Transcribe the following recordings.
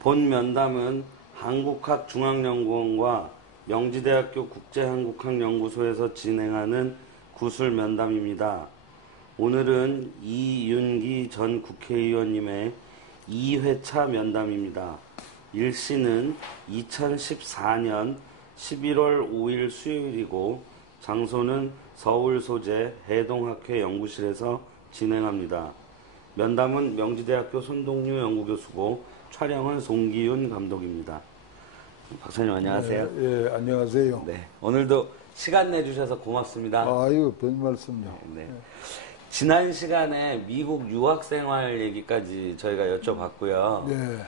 본 면담은 한국학중앙연구원과 명지대학교 국제한국학연구소에서 진행하는 구술 면담입니다. 오늘은 이윤기 전 국회의원님의 2회차 면담입니다. 일시는 2014년 11월 5일 수요일이고 장소는 서울 소재 해동학회 연구실에서 진행합니다. 면담은 명지대학교 손동유 연구교수고 촬영은 송기윤 감독입니다. 박사님 안녕하세요. 네, 예, 안녕하세요. 네, 오늘도 시간 내주셔서 고맙습니다. 아유, 별 말씀요. 네. 지난 시간에 미국 유학생활 얘기까지 저희가 여쭤봤고요. 네.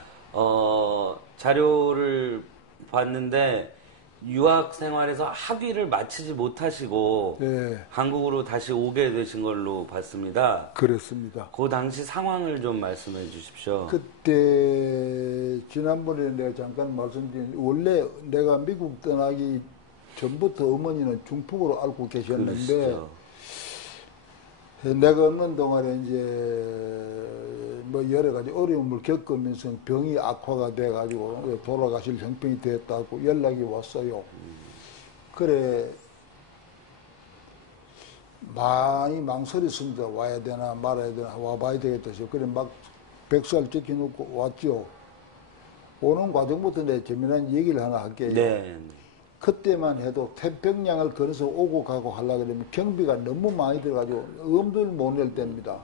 자료를 봤는데 유학생활에서 학위를 마치지 못하시고 네. 한국으로 다시 오게 되신 걸로 봤습니다. 그렇습니다. 그 당시 상황을 좀 말씀해 주십시오. 그때 지난번에 내가 잠깐 말씀드린 원래 내가 미국 떠나기 전부터 어머니는 중풍으로 앓고 계셨는데 그러시죠. 내가 없는 동안에 이제 뭐 여러 가지 어려움을 겪으면서 병이 악화가 돼가지고 돌아가실 형편이 됐다고 연락이 왔어요. 그래 많이 망설였습니다. 와야 되나 말아야 되나 와봐야 되겠다 해서 그래 막 백수를 지켜놓고 왔죠. 오는 과정부터 내 재미난 얘기를 하나 할게요. 네. 그때만 해도 태평양을 걸어서 오고 가고 하려고 그러면 경비가 너무 많이 들어가지고 엄두를 못 낼 때입니다.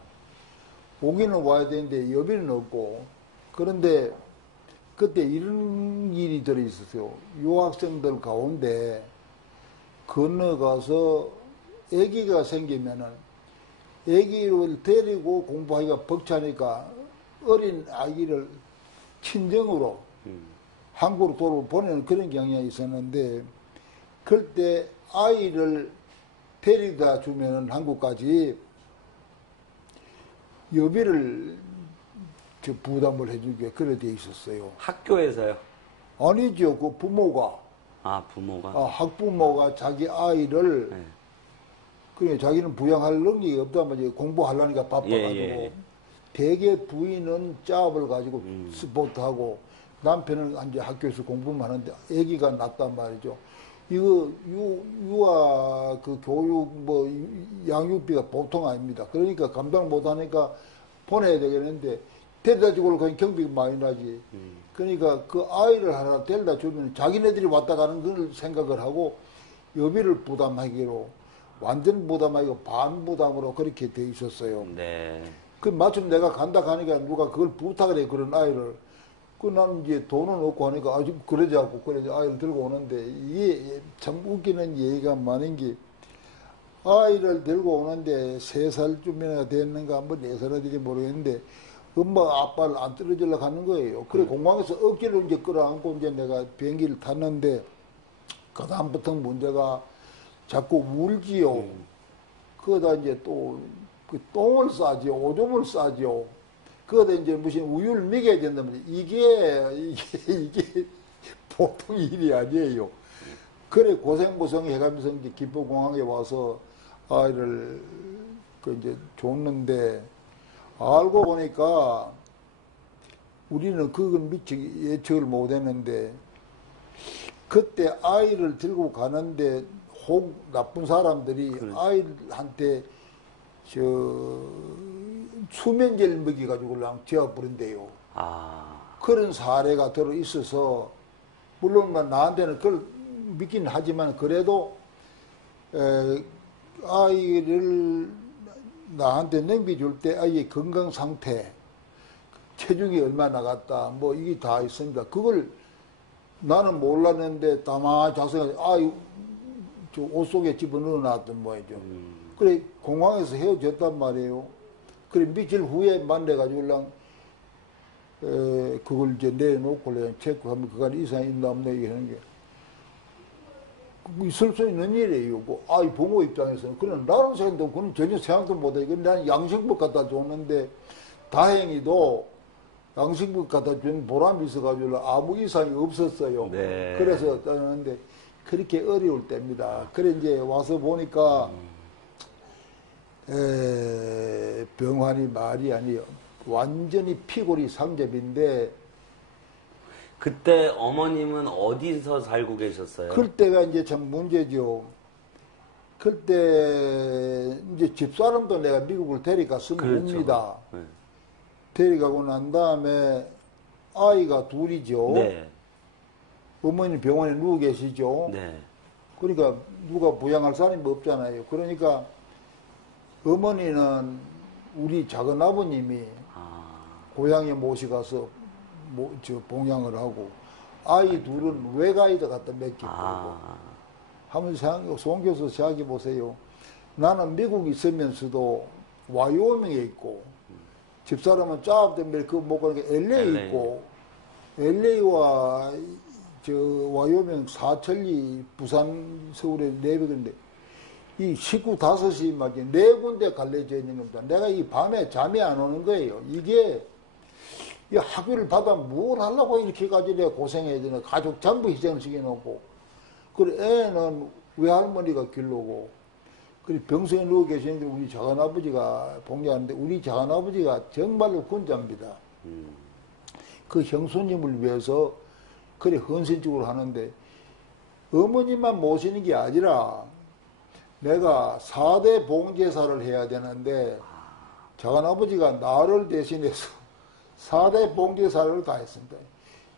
오기는 와야 되는데 여비는 없고 그런데 그때 이런 일이 들어있었어요. 유학생들 가운데 건너가서 아기가 생기면은 아기를 데리고 공부하기가 벅차니까 어린 아기를 친정으로 한국으로 보내는 그런 경향이 있었는데 그때 아이를 데리다 주면은 한국까지 여비를 부담을 해주게 그래 돼 있었어요. 학교에서요? 아니죠. 그 부모가. 아, 부모가? 학부모가 자기 아이를 네. 그래 자기는 부양할 능력이 없다면 이제 공부하려니까 바빠가지고 대개 부인은 짭을 가지고 스포트하고 남편은 이제 학교에서 공부만 하는데 아기가 낳단 말이죠. 이거 유아 그 교육 뭐 양육비가 보통 아닙니다. 그러니까 감당 못 하니까 보내야 되겠는데 데려다 주고 그냥 경비가 많이 나지. 그러니까 그 아이를 하나 데려다 주면 자기네들이 왔다 가는 걸 생각을 하고 여비를 부담하기로 완전 부담하기로 반 부담으로 그렇게 돼 있었어요. 네. 그 마침 내가 간다 가니까 누가 그걸 부탁을 해 그런 아이를. 나는 이제 돈은 없고 하니까 아주 그러지 않고 그러지 아이를 들고 오는데 이게 참 웃기는 얘기가 많은 게 아이를 들고 오는데 3살쯤이나 됐는가 뭐 4살이 될지 모르겠는데 엄마 아빠를 안 떨어지려고 하는 거예요. 그래 공항에서 억지로 이제 끌어안고 이제 내가 비행기를 탔는데 그다음부터 문제가 자꾸 울지요. 그러다 이제 또 그 똥을 싸지요. 오줌을 싸지요. 그거다 이제 무슨 우유를 먹여야 된다면 이게 보통 일이 아니에요. 그래 고생 해가면서 이제 김포공항에 와서 아이를 그 이제 줬는데 알고 보니까 우리는 그건 미처 예측을 못했는데 그때 아이를 들고 가는데 혹 나쁜 사람들이 아이한테 수면제를 먹여가지고 그냥 재워버린대요. 그런 사례가 들어 있어서, 물론 나한테는 그걸 믿긴 하지만, 그래도, 아이를 나한테 넘겨줄 때 아이의 건강 상태, 체중이 얼마나 나갔다, 뭐 이게 다 있습니다. 그걸 나는 몰랐는데, 다만 자세히, 저 옷 속에 집어넣어 놨던 모양이죠. 그래, 공항에서 헤어졌단 말이에요. 그래, 며칠 후에 만나가지고, 그걸 이제 내놓고, 체크하면 그간 이상이 있나 없나 얘기하는 게, 있을 수 있는 일이에요. 아이 부모 입장에서는. 그냥 나는 생각도, 그건 전혀 생각도 못해. 난 양식복 갖다 줬는데, 다행히도 양식복 갖다 준 보람이 있어가지고 아무 이상이 없었어요. 네. 그래서 떠났는데, 그렇게 어려울 때입니다. 그래, 이제 와서 보니까, 병환이 말이 아니에요. 완전히 피골이 상접인데 그때 어머님은 어디서 살고 계셨어요? 그때가 이제 참 문제죠. 그때 이제 집사람도 내가 미국을 데려갔으면 그렇죠. 옵니다. 네. 데려가고 난 다음에 아이가 둘이죠. 네. 어머니 병원에 누워 계시죠. 네. 그러니까 누가 부양할 사람이 없잖아요. 그러니까 어머니는 우리 작은 아버님이 고향에 모시가서 봉양을 하고 아이 둘은 외가이드 갖다 맡기고 한번 송 교수 생각해 보세요. 나는 미국에 있으면서도 와이오밍에 있고 집사람은 짜업 때문에 그거 못 가니까 LA 있고 LA와 저 와이오밍 사천리 부산 서울에 내비근데 이 식구 5시 막에 4군데 갈려져 있는 겁니다. 내가 이 밤에 잠이 안 오는 거예요. 이게 이 학위를 받아 뭘 하려고 이렇게까지 내가 고생해야 되나. 가족 전부 희생을 시켜놓고. 그리고 애는 외할머니가 길르고. 그리고 병성에 누워 계시는데 우리 작은아버지가 봉양하는데 우리 작은아버지가 정말로 군자입니다. 그 형수님을 위해서 그래 헌신적으로 하는데 어머니만 모시는 게 아니라 내가 4대 봉제사를 해야 되는데 작은아버지가 나를 대신해서 4대 봉제사를 다 했습니다.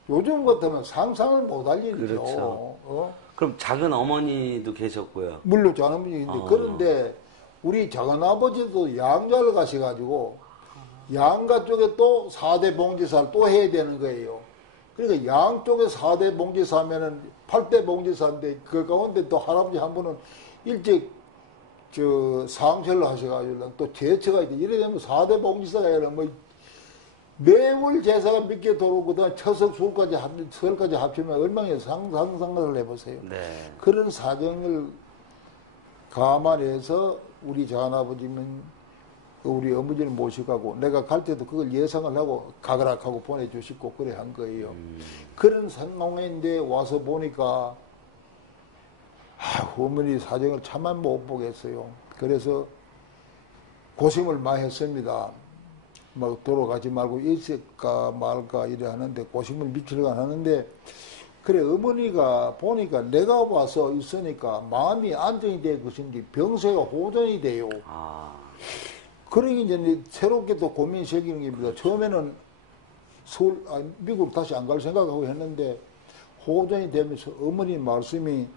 요즘 같으면 상상을 못할 일이죠. 그렇죠. 그럼 작은 어머니도 계셨고요. 물론 작은아버지인데 그런데 우리 작은아버지도 양자를 가셔가지고 양가 쪽에 또 4대 봉제사를 또 해야 되는 거예요. 그러니까 양쪽에 4대 봉제사면은 8대 봉제사인데 그 가운데 또 할아버지 한 분은 일찍 상철을 하셔가지고 또 제처가 있대. 이래 되면 4대 봉제사가 아니라 뭐 매월 제사가 몇 개 들어오거든. 처석 수까지 설까지 합치면 얼마나 상상을 해보세요. 네. 그런 사정을 감안해서 우리 작은아버지는 우리 어머니를 모시고 내가 갈 때도 그걸 예상을 하고 가거라 하고 보내주시고 그래 한 거예요. 그런 상황인데 와서 보니까 어머니 사정을 참만 못 보겠어요. 그래서 고심을 많이 했습니다. 막 돌아가지 말고 있을까 말까 이래 하는데 고심을 미치려고 하는데 그래 어머니가 보니까 내가 와서 있으니까 마음이 안정이 될 것인지 병세가 호전이 돼요. 그러기 이제 새롭게 또 고민 생기는 겁니다. 처음에는 미국 다시 안 갈 생각하고 했는데 호전이 되면서 어머니 말씀이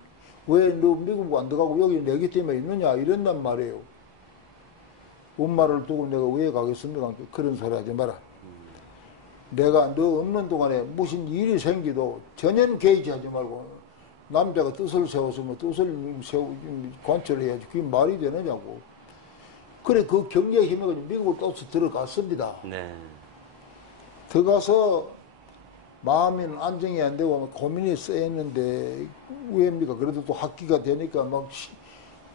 왜 너 미국 안 들어가고 여기 내 곁에 있느냐 이런단 말이에요. 엄마를 두고 내가 왜 가겠습니까? 그런 소리 하지 마라. 내가 너 없는 동안에 무슨 일이 생기도 전혀 개의치하지 말고 남자가 뜻을 세웠으면 뜻을 관철해야지. 그게 말이 되느냐고. 그래 그 경제에 힘을 미국을 또 들어갔습니다. 네. 들어가서 마음이 안정이 안 되고 고민이 쌓였는데 왜입니까? 그래도 또 학기가 되니까 막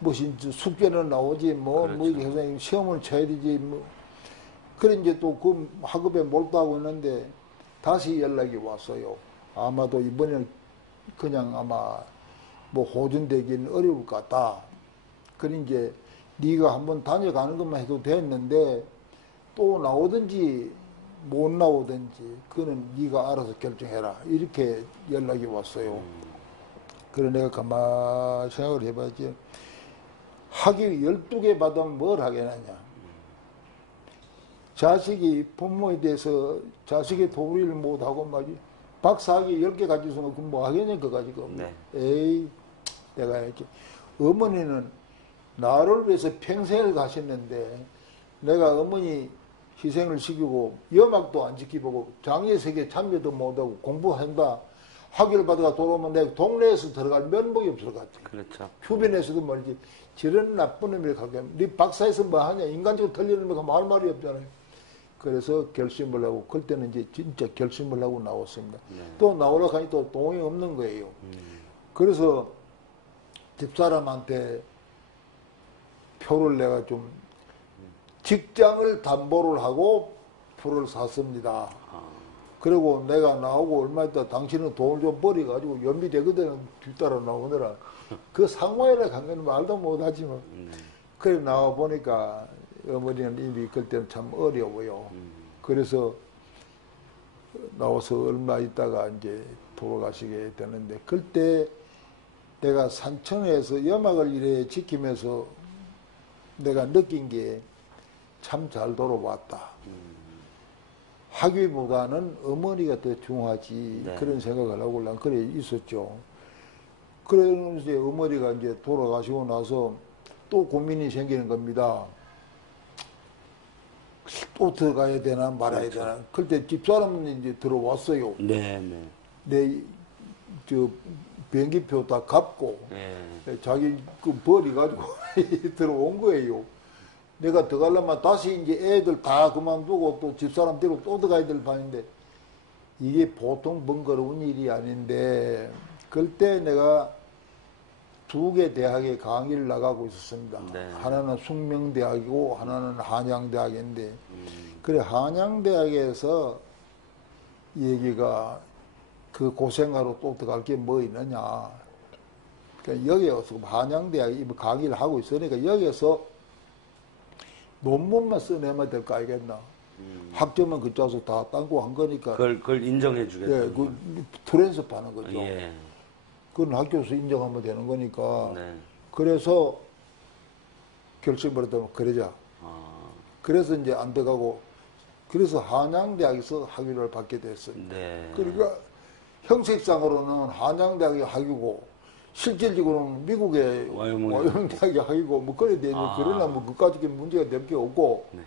무슨 숙제는 나오지 그렇죠. 시험을 쳐야 되지 그래 이제 또 그 학업에 몰두하고 있는데 다시 연락이 왔어요. 아마도 이번에는 그냥 아마 호전되기는 어려울 것 같다. 그래 이제 네가 한번 다녀가는 것만 해도 됐는데 또 나오든지 못 나오든지 그거는 네가 알아서 결정해라. 이렇게 연락이 왔어요. 그래 내가 가만히 생각을 해봤지. 학위 12개 받으면 뭘 하겠느냐. 자식이 부모에 대해서 자식의 도리를 못하고 말이 박사학위 10개 가지고서는 그럼 뭐 하겠냐 그거 가지고. 네. 에이 내가 이렇게 어머니는 나를 위해서 평생을 가셨는데 내가 어머니 희생을 시키고 염학도 안 지켜보고 장례석에 참여도 못하고 공부한다. 학위를 받아가 돌아오면 내가 동네에서 들어갈 면목이 없을 것 같아. 그렇죠. 주변에서도 말이지 저런 나쁜 놈이 가게 네 박사에서 뭐 하냐 인간적으로 틀리는 거가 말이 없잖아요. 그래서 결심을 하고 그때는 이제 진짜 결심을 하고 나왔습니다. 네. 또 나오려고 하니 또 돈이 없는 거예요. 그래서 집사람한테 표를 내가 좀 직장을 담보를 하고 표를 샀습니다. 그리고 내가 나오고 얼마 있다 당신은 돈을 좀 버려가지고 연비되거든 뒤따라 나오느라 그 상황이라 간 건 말도 못하지만 그래 나와 보니까 어머니는 이미 그때는 참 어려워요. 그래서 나와서 얼마 있다가 이제 돌아가시게 되는데, 그때 내가 산청에서 염악을 이래 지키면서 내가 느낀 게 참 잘 돌아왔다. 학위보다는 어머니가 더 중요하지. 네. 그런 생각을 하고 난 그래 있었죠. 그러면서 이제 어머니가 이제 돌아가시고 나서 또 고민이 생기는 겁니다. 또 들어가야 되나 말아야 되나. 그때 집사람은 이제 들어왔어요. 네, 네. 저 비행기표 다 갚고 네. 자기 그 버려가지고 들어온 거예요. 내가 들어가려면 다시 이제 애들 다 그만두고 또 집사람 데리고 또 들어가야 될 판인데, 이게 보통 번거로운 일이 아닌데, 그때 내가 두 개 대학에 강의를 나가고 있었습니다. 네. 하나는 숙명대학이고 하나는 한양대학인데, 그래 한양대학에서 얘기가 그 고생하러 또 들어갈 게 뭐 있느냐. 그러니까 여기에서 한양대학에 강의를 하고 있으니까 여기에서 논문만 써내면 될 거 알겠나. 학점은 그쪽에서 다 땅고 한 거니까. 그걸 인정해 주겠다. 예, 그 트랜스퍼 하는 거죠. 예. 그건 학교에서 인정하면 되는 거니까. 네. 그래서 결심을 했다면 그러자. 아, 그래서 이제 안 들어가고, 그래서 한양대학에서 학위를 받게 됐어요. 네. 그러니까 형식상으로는 한양대학이 학위고, 실질적으로는 미국의 와이오밍대학이 학위고, 뭐 그래 되는. 그러나 뭐 그까짓 문제가 될 게 없고, 네.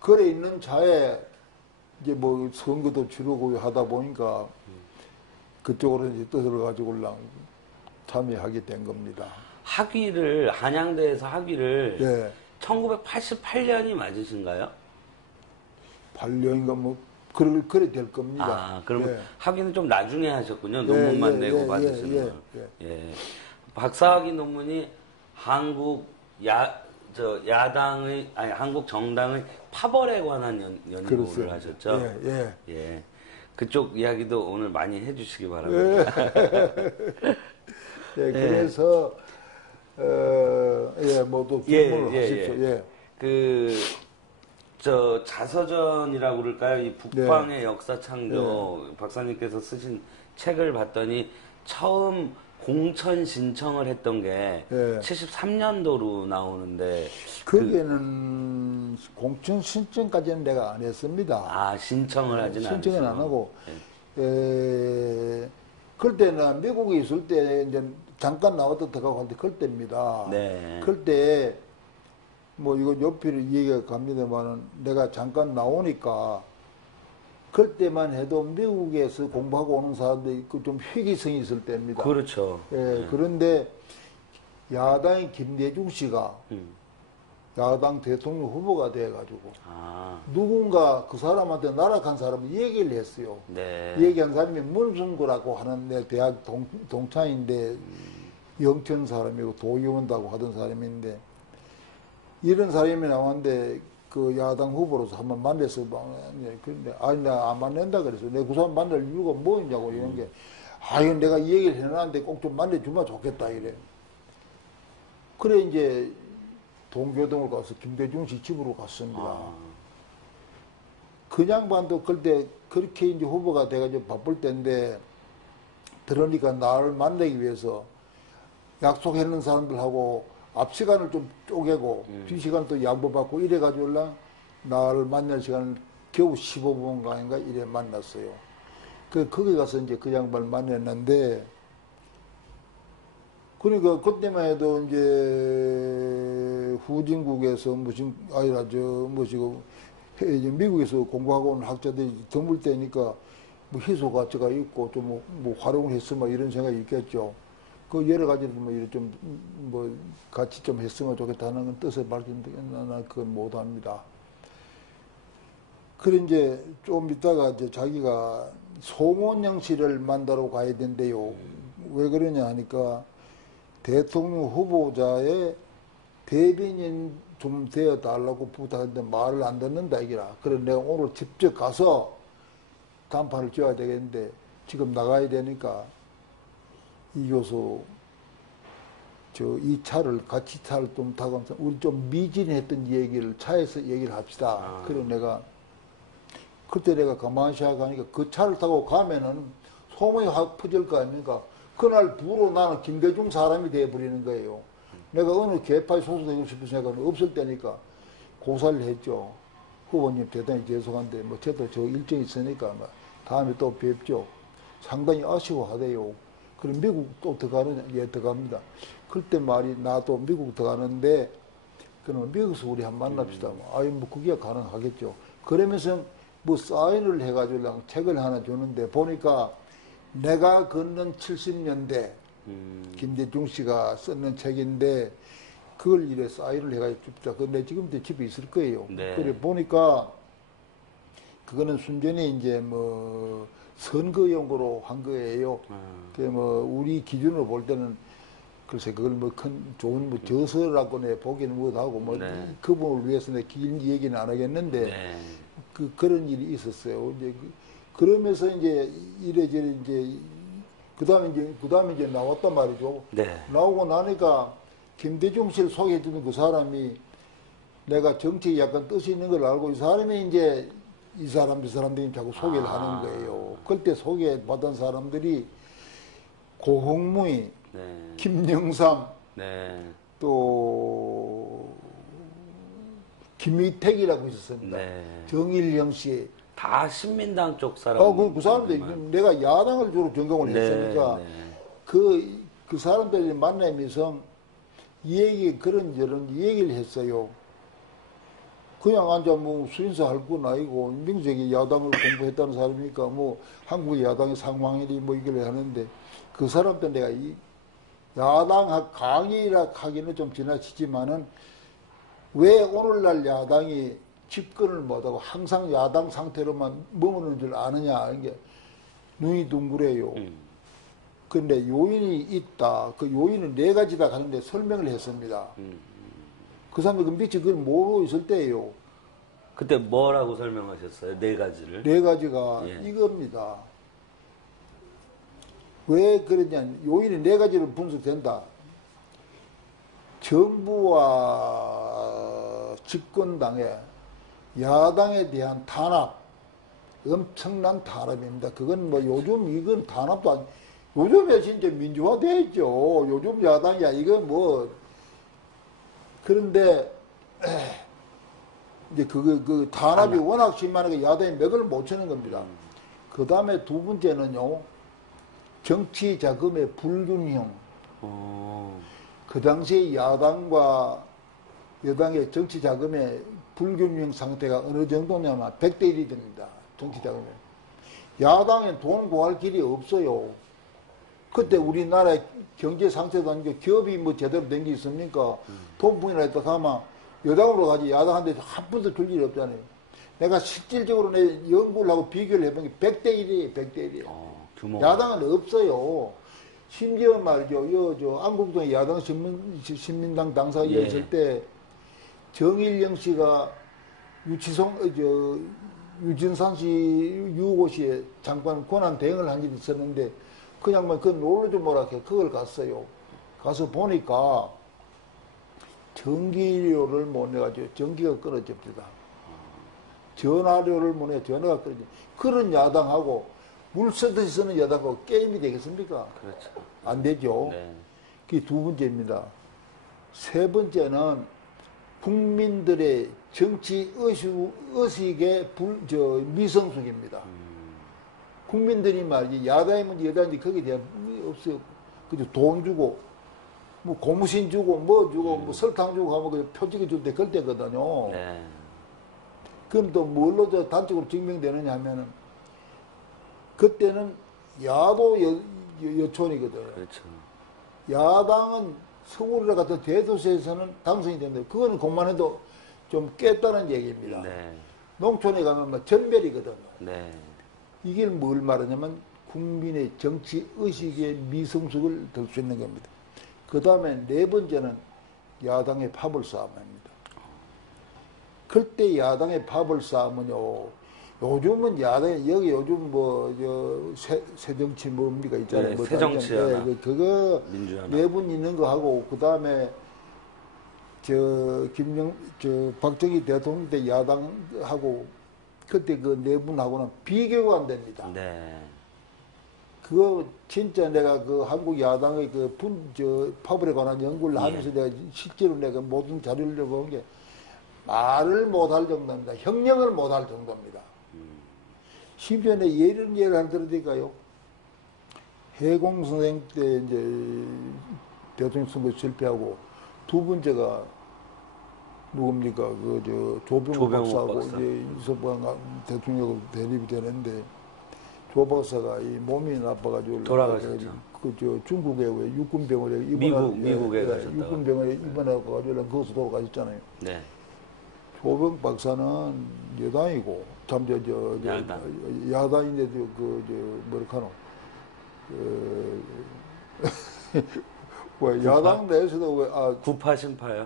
그래 있는 차에 이제 뭐 선거도 치르고 하다 보니까 그쪽으로 이제 뜻을 가지고 참여하게 된 겁니다. 학위를 한양대에서 학위를 예. 1988년이 맞으신가요? 8년인가 뭐 그래 될 겁니다. 아, 그러면 예. 학위는 좀 나중에 하셨군요. 논문만 내고 받으시는 건. 예. 박사학위 논문이 한국 정당의 파벌에 관한 연구를 하셨죠? 예. 예. 그쪽 이야기도 오늘 많이 해주시기 바랍니다. 예, 그래서 뭐또 질문을 하십시오. 자서전이라고 그럴까요? 이 북방의 역사 창조 박사님께서 쓰신 책을 봤더니 처음 공천 신청을 했던 게 73년도로 나오는데 거기에는 공천 신청까지는 내가 안 했습니다. 아, 신청을 하진 않았어요. 신청은 안 하고 그때는 미국에 있을 때 이제 잠깐 나왔다 들어가고 할 때 그때입니다. 네. 그때 뭐 이거 옆으로 얘기가 갑니다만은 내가 잠깐 나오니까 그때만 해도 미국에서 공부하고 오는 사람들이 좀 회기성이 있을 때입니다. 그렇죠. 예, 그런데 야당의 김대중 씨가 야당 대통령 후보가 돼가지고 누군가 그 사람한테 나락한 사람이 얘기를 했어요. 네. 얘기한 사람이 문순구라고 하는 내 대학 동창인데 영천 사람이고 도의원다고 하던 사람인데 이런 사람이 나왔는데 그 야당 후보로서 한번 만났어. 그런데 아니 내가 안 만난다 그래서 내가 그 사람 만날 이유가 뭐 있냐고 이런 게 이건 내가 이 얘기를 해놨는데 꼭 좀 만나주면 좋겠다 이래. 그래 이제 동교동을 가서 김대중 씨 집으로 갔습니다. 그 양반도 그때 그렇게 이제 후보가 돼가지고 바쁠 때인데 들으니까 나를 만나기 위해서 약속했는 사람들하고 앞 시간을 좀 쪼개고 뒤 시간 또 양보받고 이래가지고 나를 만날 시간을 겨우 15분간인가 이래 만났어요. 거기 가서 이제 그 양반을 만났는데 그러니까 그때만 해도 이제 후진국에서 무슨 미국에서 공부하고 온 학자들이 드물 때니까 뭐 희소 가치가 있고 좀 뭐 활용을 했으면 이런 생각이 있겠죠. 그 여러 가지로 뭐 같이 좀 했으면 좋겠다는 뜻을 밝힌다. 그건 못합니다. 그래 이제 좀 이따가 이제 자기가 송원영 씨를 만나러 가야 된대요. 왜 그러냐 하니까 대통령 후보자의 대변인 좀 되어 달라고 부탁했는데 말을 안 듣는다 이기라. 그래 내가 오늘 직접 가서 단판을 지어야 되겠는데 지금 나가야 되니까 이 교수 이 차를 같이 차를 좀 타고 우리 좀 미진했던 얘기를 차에서 얘기를 합시다. 그래 내가 그때 내가 가만히 생각하니까 그 차를 타고 가면은 소문이 확 퍼질 거 아닙니까? 그날 부로 나는 김대중 사람이 돼버리는 거예요. 내가 어느 계파에 소속되고 싶은 생각은 없을 때니까 고사를 했죠. 후보님 대단히 죄송한데 뭐 저도 저 일정이 있으니까 뭐 다음에 또 뵙죠. 상당히 아쉬워하대요. 그럼 미국 또 들어가느냐? 예, 들어갑니다. 그때 말이 나도 미국 들어가는데 그러면 미국에서 우리 한번 만납시다. 아유 뭐 그게 가능하겠죠. 그러면서 뭐 사인을 해가지고 책을 하나 주는데 보니까 내가 걷는 70년대 김대중 씨가 썼는 책인데 그걸 이래 사인을 해가지고 줍자. 근데 지금도 집에 있을 거예요. 네. 그래 보니까 그거는 순전히 이제 뭐 선거용으로 한 거예요. 그 뭐 우리 기준으로 볼 때는 글쎄 그걸 뭐 큰 좋은 뭐 저서라고 내 보기는 못하고 뭐 네. 그분을 위해서 내 긴 얘기는 안 하겠는데 네. 그런 일이 있었어요. 이제 그러면서 이제 이래저래 이제 그다음에 이제 나왔단 말이죠. 네. 나오고 나니까 김대중 씨를 소개해주는 그 사람이 내가 정치에 약간 뜻이 있는 걸 알고 이 사람이 이제 이 사람들이 자꾸 소개를 하는 거예요. 그때 소개받은 사람들이 고흥무이, 네. 김영삼, 네. 또 김의택이라고 있었습니다. 네. 정일영 씨. 다 신민당 쪽 사람. 그 사람들 내가 야당을 주로 전공을 네, 했으니까 네. 그 사람들이 만나면서 이 얘기 그런저런 얘기를 했어요. 그냥 앉아 뭐 수인사 할 건 아니고 민주적인 야당을 공부했다는 사람이니까 뭐 한국 야당의 상황이니 뭐 이걸 하는데 그 사람들 내가 이 야당 강의라 하기는 좀 지나치지만은 왜 오늘날 야당이 집권을 못하고 항상 야당 상태로만 머무는 줄 아느냐 하는 게 눈이 둥그래요. 그런데 요인이 있다. 그 요인은 4가지다 하는데 설명을 했습니다. 그 사람이 그 밑에 그걸 모르고 있을 때예요. 그때 뭐라고 설명하셨어요? 4가지를. 4가지가 예. 이겁니다. 왜 그러냐? 요인이 4가지로 분석된다. 정부와 집권당의 야당에 대한 탄압, 엄청난 탄압입니다. 그건 뭐 요즘 이건 탄압도 아니, 요즘에 진짜 민주화돼 있죠. 요즘 야당이야. 이건 뭐, 그런데, 이제 그 탄압이 워낙 심하니까 야당이 맥을 못 치는 겁니다. 그 다음에 2번째는요, 정치 자금의 불균형. 그 당시에 야당과 여당의 정치 자금의 불균형 상태가 어느 정도냐면 100대 1이 됩니다. 정치 자금에. 야당엔 돈 구할 길이 없어요. 그때 우리나라의 경제 상태도 아니고 기업이 뭐 제대로 된 게 있습니까? 돈분이나 했다 하면 여당으로 가지 야당한테 한 푼도 줄 일이 없잖아요. 내가 실질적으로 내 연구를 하고 비교를 해보니 100대 1이에요. 100대 1이에요. 야당은 없어요. 심지어 말이죠. 저 안국동에 야당 신민당 당사자였을 때 정일영 씨가 유진산 씨, 유고 씨의 장관 권한 대행을 한 일이 있었는데 그냥 뭐 그 놀러 좀 뭐라 해 그걸 갔어요. 가서 보니까 전기료를 못 내가지고 전기가 끊어집니다. 전화료를 못 내 전화가 끊어집니다. 그런 야당하고 물 쓰듯이 쓰는 야당하고 게임이 되겠습니까? 그렇죠. 안 되죠. 네. 그게 2번째입니다. 3번째는 국민들의 정치 의식의 미성숙입니다. 국민들이 말이지 야당이 문제 여당인지 거기에 대한 없어요. 그죠? 돈 주고 뭐 고무신 주고 뭐 주고 뭐 설탕 주고 하면 그 표지기 줄 때 그럴 때거든요. 네. 그럼 또 뭘로 저 단적으로 증명되느냐 하면은 그때는 야도 여촌이거든. 그렇죠. 야당은 서울이나 같은 대도시에서는 당선이 된다. 그거는 공만 해도 좀 깼다는 얘기입니다. 네. 농촌에 가면 뭐 전멸이거든. 네. 이게 뭘 말하냐면 국민의 정치 의식의 미성숙을 들 수 있는 겁니다. 그 다음에 4번째는 야당의 파벌 싸움입니다. 그때 야당의 파벌 싸움은요, 요즘은 야당이, 여기 요즘 새정치 뭡니까 있잖아요. 네, 뭐 새정치 하나. 그거 민주하나. 4분 있는 거 하고, 그 다음에 박정희 대통령 때 야당하고 그때 그 네 분하고는 비교가 안 됩니다. 네. 그거 진짜 내가 그 한국 야당의 파벌에 관한 연구를 하면서 내가 실제로 내가 모든 자료를 본 게 말을 못할 정도입니다. 형령을 못할 정도입니다. 심지어 내 이런 예를 하나 들어드릴까요? 해공 선생 때 이제 대통령 선거 실패하고 두 번째가 누굽니까? 조병욱 박사하고 이제 이석방 대통령 대립이 되는데 조 박사가 이 몸이 나빠가지고 돌아가셨죠. 중국에 왜 육군병원에 미국에 가셨다가 육군병원에 입원해가지고 거기서 돌아가셨잖아요. 네. 조병욱 박사는 여당이고 참 야당인데도 뭐랄까노 왜 야당 내에서도 왜 구파 신파요?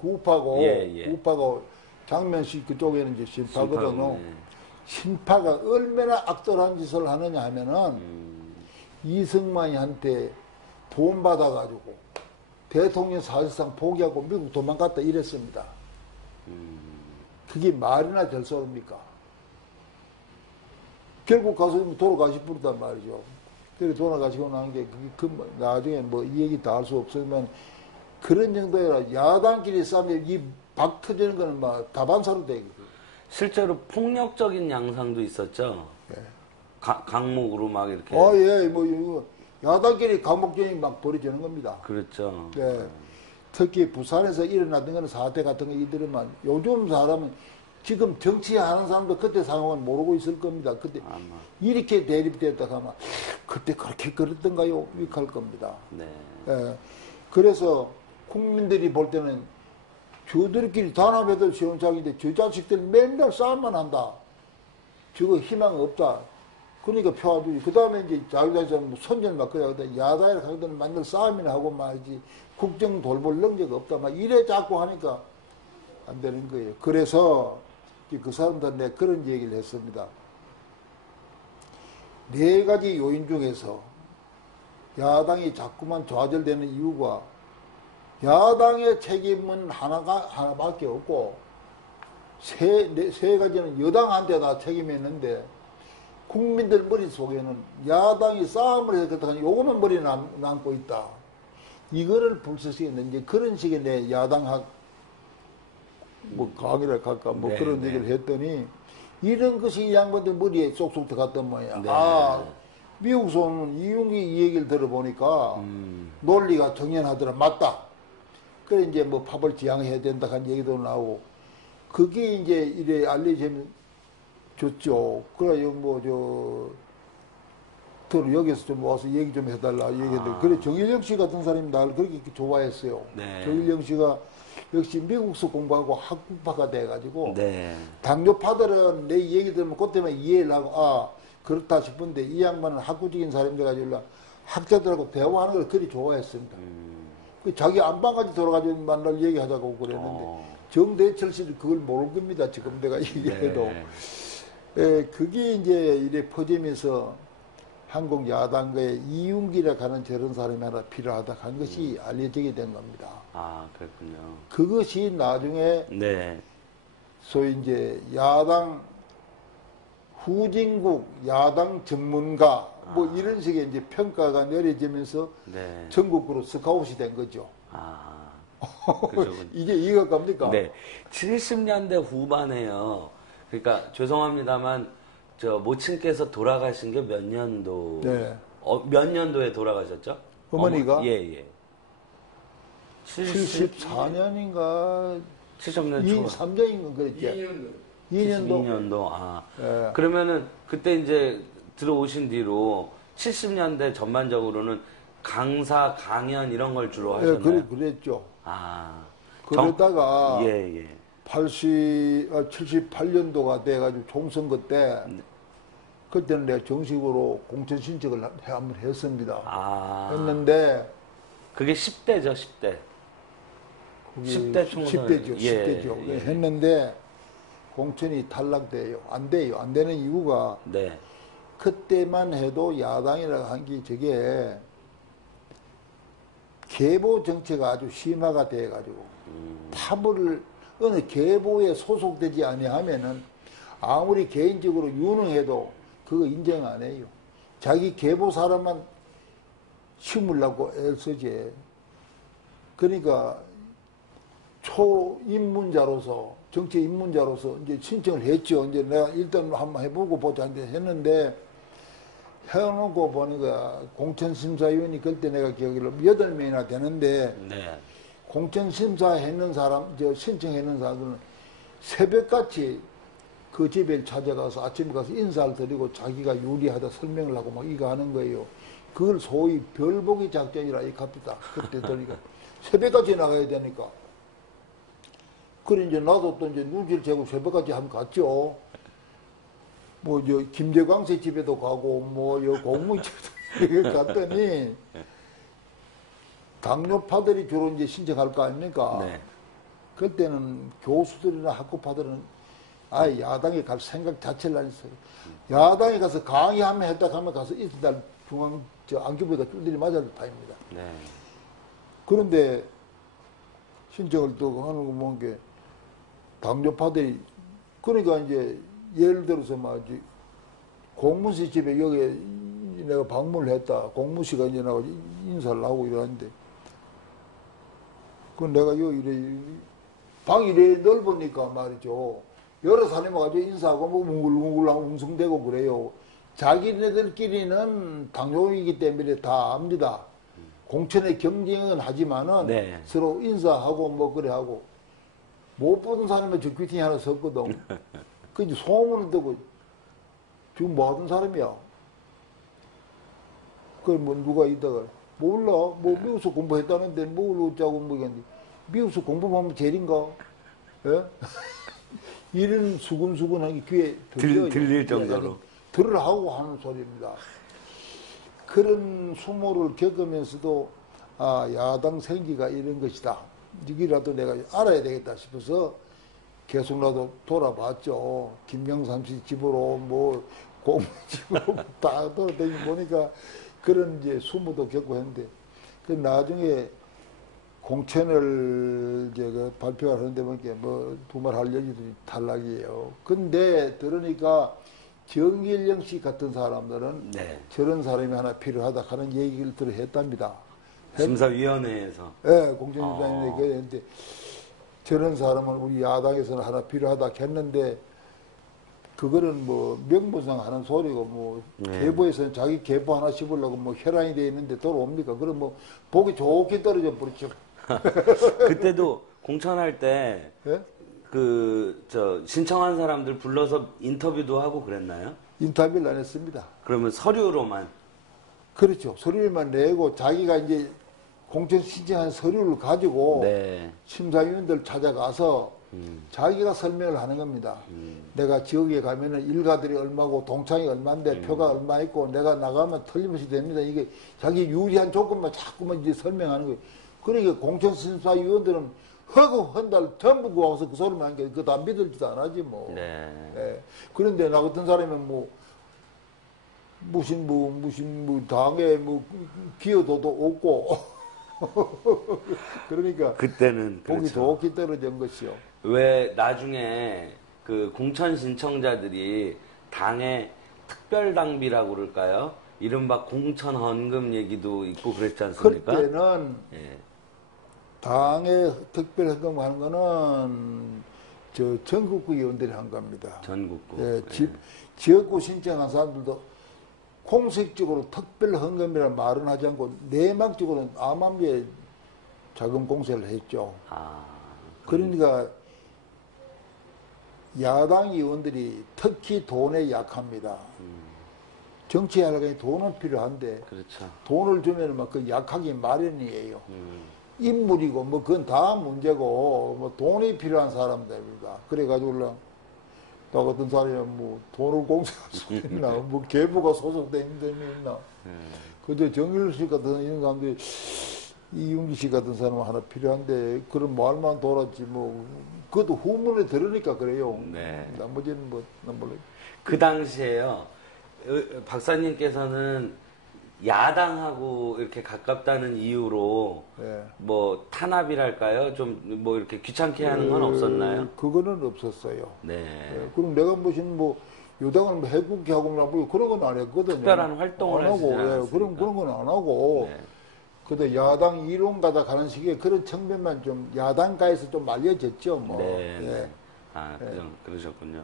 구파고 장면식 그쪽에는 이제 신파거든요. 신파가 얼마나 악랄한 짓을 하느냐 하면은 이승만이한테 돈 받아가지고 대통령 사실상 포기하고 미국 도망갔다 이랬습니다. 그게 말이나 될 소리입니까? 결국 가서 돌아가시 부르단 말이죠. 그래 돌아가시고 난 게 나중에 뭐 이 얘기 다 할 수 없으면 그런 정도라 야당끼리 싸우면 이 박 터지는 거는 막 다반사로 되거든요. 실제로 폭력적인 양상도 있었죠. 예. 강목으로 막 이렇게. 예, 뭐 야당끼리 강목전이 막 벌어지는 겁니다. 그렇죠. 네. 특히 부산에서 일어났던 거는 사태 같은 거 이들만 요즘 사람은 지금 정치하는 사람도 그때 상황은 모르고 있을 겁니다. 그때 이렇게 대립됐다 하면 그때 그렇게 그랬던가요? 이렇게 할 겁니다. 네. 예. 그래서 국민들이 볼 때는 저들끼리 단합해도 시원찮은데 저 자식들 맨날 싸움만 한다. 저거 희망 없다. 그러니까 표 안 주지. 그 다음에 이제 자유당에서는 선전을 맡거야. 야당이라 하거든 맨날 싸움이나 하고 말이지. 국정 돌볼 능력 없다. 막 이래 자꾸 하니까 안 되는 거예요. 그래서 그 사람들한테 그런 얘기를 했습니다. 네 가지 요인 중에서 야당이 자꾸만 좌절되는 이유가 야당의 책임은 하나밖에 없고 세 가지는 여당한테 다 책임이 있는데 국민들 머릿속에는 야당이 싸움을 해서 그렇다니 요거만 머리에 남고 있다. 이거를 불쏘시겠는지 그런 식의 내 야당학 강의를 갈까 그런 얘기를 했더니 이런 것이 이 양반들 머리에 쏙쏙 들어갔단 말이야. 네. 미국에서는 이용기 이 얘기를 들어보니까 논리가 정연하더라. 맞다. 그래 이제 뭐 팝을 지향해야 된다 한 얘기도 나오고 그게 이제 이래 알려지면 좋죠. 그래 여기서 좀 와서 얘기 좀 해달라 얘기했는데 그래 정일영 씨 같은 사람이 나를 그렇게 좋아했어요. 네. 정일영 씨가 역시 미국서 공부하고 학국파가 돼가지고 네. 당뇨파들은 내 얘기 들으면 그때만 이해를 하고 그렇다 싶은데 이 양반은 학구적인 사람이 돼가지고 학자들하고 대화하는 걸 그리 좋아했습니다. 자기 안방까지 돌아가지고 만날 얘기하자고 그랬는데 정대철 씨는 그걸 모를 겁니다. 지금 내가 얘기해도. 네. 그게 이제 이래 퍼지면서 한국 야당의 이윤기라 하는 저런 사람이 하나 필요하다 한 것이 알려지게 된 겁니다. 그렇군요. 그것이 나중에 네. 소위 이제 야당 후진국 야당 전문가 뭐 이런 식의 이제 평가가 내려지면서 네. 전국으로 스카웃이 된 거죠. 이게 이해가 갑니까? 네. 70년대 후반에요. 그러니까 죄송합니다만 저 모친께서 돌아가신 게 몇 년도? 네. 몇 년도에 돌아가셨죠? 어머니가? 예. 74년인가 70년 초. 3년인가 그랬죠. 2년도. 예. 그러면은 그때 이제 들어오신 뒤로 70년대 전반적으로는 강사, 강연 이런 걸 주로 하셨나요? 그랬죠. 그러다가 예. 78년도가 돼가지고 총선거 때 그때는 내가 정식으로 공천 신청을 한번 했습니다. 했는데 그게 10대죠, 10대. 10대 총선. 10대죠. 했는데 공천이 탈락돼요. 안 돼요. 안 되는 이유가 네. 그때만 해도 야당이라고 한 게 저게 계보 정체가 아주 심화가 돼가지고 파벌을 어느 계보에 소속되지 아니하면은 아무리 개인적으로 유능해도 그거 인정 안 해요. 자기 계보 사람만 심으려고 애쓰지. 그러니까 초입문자로서 정치 입문자로서 이제 신청을 했죠. 이제 내가 일단 한번 해보고 보자 했는데 해놓고 보니까 공천심사위원이 그때 내가 기억으로 8명이나 되는데 네. 공천심사 했는 사람, 신청했는 사람들은 새벽같이 그 집에 찾아가서 아침에 가서 인사를 드리고 자기가 유리하다 설명을 하고 막 이거 하는 거예요. 그걸 소위 별보기 작전이라 이 갑니다. 그때 들으니까 새벽까지 나가야 되니까. 그래 이제 나도 또 이제 눈치를 채고 새벽까지 한번 갔죠. 뭐 저 김재광 씨 집에도 가고 뭐 여 공무원 집에도 갔더니 당뇨파들이 주로 이제 신청할 거 아닙니까? 네. 그때는 교수들이나 학교파들은 아예 야당에 갈 생각 자체를 안 했어요. 야당에 가서 강의하면 했다 하면 가서 이틀날 중앙 안기부에다 쭈들이 맞을 타입니다. 네. 그런데 신청을 또 하는 거 보는 게 당뇨파들이 그러니까 이제 예를 들어서 말이지 공무씨 집에 여기 내가 방문을 했다. 공무씨가 이제 나가 인사를 하고 이러는데 그 내가 여기 이래 방이 이래 넓으니까 말이죠. 여러 사람이 가지고 인사하고 뭐 뭉글뭉글하고 웅성대고 그래요. 자기네들끼리는 당뇨이기 때문에 다 압니다. 공천의 경쟁은 하지만은 네. 서로 인사하고 뭐 그래 하고 못 보던 사람이 저 귀팅이 하나 섰거든. 그 이제 소문을 듣고 지금 뭐 하던 사람이야? 그 뭐 누가 있다가 몰라. 뭐 미국에서 공부했다는데 뭘 어쩌고 뭐 이랬는데 미국에서 공부하면 제일인가? 예? 이런 수근수근하게 귀에 들릴 정도로. 들으라고 하는 소리입니다. 그런 수모를 겪으면서도 아 야당 생기가 이런 것이다. 이기라도 내가 알아야 되겠다 싶어서 계속 나도 돌아봤죠. 김영삼 씨 집으로 뭐 고모 집으로 다 돌아다니고 보니까 그런 이제 수모도 겪고 했는데 그 나중에 공천을 이제 그 발표를 하는데 보니까 뭐 두말할 얘기도 탈락이에요. 근데 들으니까 정일영 씨 같은 사람들은 네. 저런 사람이 하나 필요하다 하는 얘기를 들어 했답니다. 심사위원회에서. 네, 공천심사위원회 그랬는데 저런 사람은 우리 야당에서는 하나 필요하다 했는데 그거는 뭐 명분상 하는 소리고 뭐 네. 계보에서는 자기 계보 하나 씹으려고 뭐 혈안이 돼 있는데 돌아옵니까? 그럼 뭐 보기 좋게 떨어져 버렸죠. 그때도 공천할 때 예? 신청한 사람들 불러서 인터뷰도 하고 그랬나요? 인터뷰를 안 했습니다. 그러면 서류로만. 그렇죠. 서류만 내고 자기가 이제 공천 신청한 서류를 가지고 네. 심사위원들 찾아가서 자기가 설명을 하는 겁니다. 내가 지역에 가면은 일가들이 얼마고 동창이 얼마인데 표가 얼마 있고 내가 나가면 틀림없이 됩니다. 이게 자기 유리한 조건만 자꾸만 이제 설명하는 거예요. 그러니까 공천심사위원들은 허구헌달 전부 구하고서 그 소리만 하는 게 그거 다 믿을지도 안 하지 뭐. 네. 예. 그런데 나 같은 사람은 뭐 무슨 당에 뭐 기여도도 없고 그러니까 그때는 보기 그렇죠. 좋게 떨어진 것이요. 왜 나중에 그 공천 신청자들이 당의 특별당비라고 그럴까요? 이른바 공천 헌금 얘기도 있고 그랬지 않습니까? 그때는 예. 당의 특별헌금 하는 거는 저 전국구 의원들이 한 겁니다. 전국구. 예, 예. 지역구 신청한 사람들도 공식적으로 특별헌금이라는 말은 하지 않고 내막적으로는 암암리에 자금 공세를 했죠. 아. 그러니까 야당 의원들이 특히 돈에 약합니다. 정치하려면 돈은 필요한데 그렇죠. 돈을 주면 막 그 약하기 마련이에요. 인물이고 뭐 그건 다 문제고 뭐 돈이 필요한 사람들입니다. 그래가지고 나 같은 사람이 뭐 돈을 공세할 수 있나 뭐 계부가 소속돼 있는 사람이 있나 그저 정일 씨 같은 이런 사람들이 이윤기 씨 같은 사람은 하나 필요한데 그런 말만 돌았지 뭐 그것도 후문에 들으니까 그래요. 네. 나머지는 뭐 난 몰라요. 그 당시에요. 박사님께서는 야당하고 이렇게 가깝다는 이유로 예. 뭐 탄압이랄까요? 좀 뭐 이렇게 귀찮게 하는 건 없었나요? 그거는 없었어요. 네. 그럼 내가 무슨 뭐 요당을 뭐 해국기하고 뭐 그런 건 안 했거든요. 특별한 활동을 안 하고, 하시지 그런 건 안 하고. 네. 그래도 야당 이론가다 가는 식의 그런 측면만 좀 야당가에서 좀 알려졌죠, 뭐. 네. 예. 네. 아, 그러셨군요.